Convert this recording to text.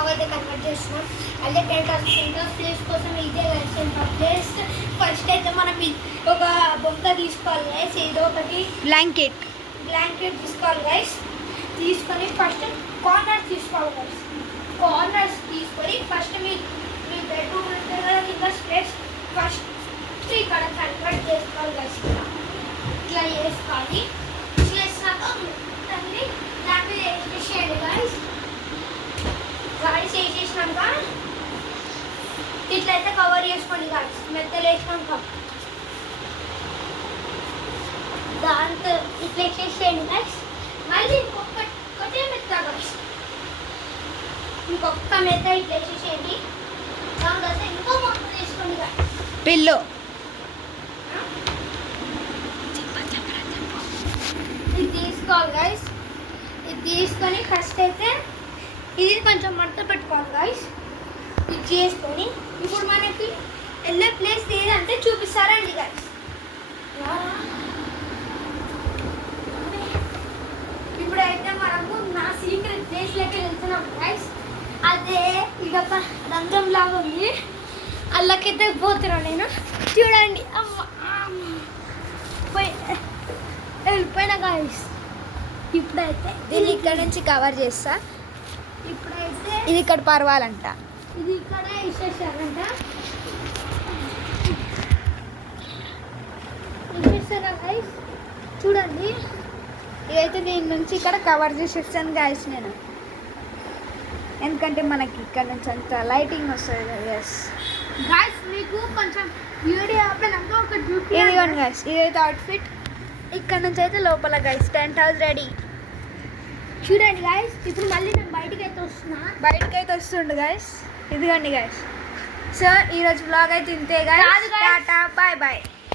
Blog అయితే convert చేస్తున్నాం. అదే 10,000 ప్లేస్ కోసం ఇదే ప్లేస్. ఫస్ట్ అయితే మనం ఒక బొంత తీసుకోవాలి గైస్, ఏదో ఒకటి బ్లాంకెట్ తీసుకోవాలి గైస్. తీసుకొని ఫస్ట్ కార్నర్స్ తీసుకోవాలి గైస్. కార్నర్స్ తీసుకొని ఫస్ట్ మీ బెడ్రూమ్ ఉంటే కదా కింద స్పేస్ ఫస్ట్ ఇక్కడ కన్వర్ట్ చేసుకోవాలి గైస్. ఇట్లా చేసుకోవాలి. చేసినాక తల్లి దాని మీద వేసేసేయండి గైస్. వేసేసినాక ఇట్లయితే కవర్ చేసుకోండి గైస్. మెత్తలు వేసినాక దాంతో ఇట్లా వేసేసేయండి గైస్. మళ్ళీ ఇంకొకటే మెత్త గైస్, ఇంకొక మెత్త ఇట్లా వేసేసేయండి. దాని తర్వాత ఇంకో మొక్క తీసుకోండి గైస్. పిల్లో ఇది తీసుకోవాలి గైస్. ఇది తీసుకొని ఫస్ట్ అయితే ఇది కొంచెం మడత పెట్టుకోవాలి గైస్. ఇది చేసుకొని ఇప్పుడు మనకి వెళ్ళే ప్లేస్ ఏదంటే చూపిస్తారండి గైస్. ఇప్పుడైతే మనము నా సీక్రెట్ ప్లేస్లోకి వెళ్తున్నాం గైస్. అదే ఇదొక రంధ్రం లాగా ఉంది, అల్లకైతే పోతున్నాను నేను. చూడండి వెళ్ళిపోయినా గైస్. ఇప్పుడైతే దీన్ని ఇక్కడ నుంచి కవర్ చేస్తా. ఇప్పుడైతే ఇది ఇక్కడ పర్వాలంట. ఇది ఇక్కడ వేసేసారంట. వేసేసారా గైస్? చూడండి, ఇదైతే దీని నుంచి ఇక్కడ కవర్ చేసేస్తాను గాయస్ నేను, ఎందుకంటే మనకి ఇక్కడ నుంచి అంత లైటింగ్ వస్తుంది కదా. ఎస్ గైస్, మీకు కొంచెం వీడియో ఆపినాక ఒక ఇదిగోండి గాయస్, ఇదైతే అవుట్ఫిట్. ఇక్కడ నుంచి అయితే లోపల గాయస్ టెంట్ హౌస్ రెడీ. చూడండి గైస్. ఇప్పుడు మళ్ళీ నేను బయటికి అయితే వస్తుండు గాయస్. ఇదిగోండి గాయస్. సో ఈరోజు బ్లాగ్ అయితే ఇంతే గాయస్. Tata bye bye.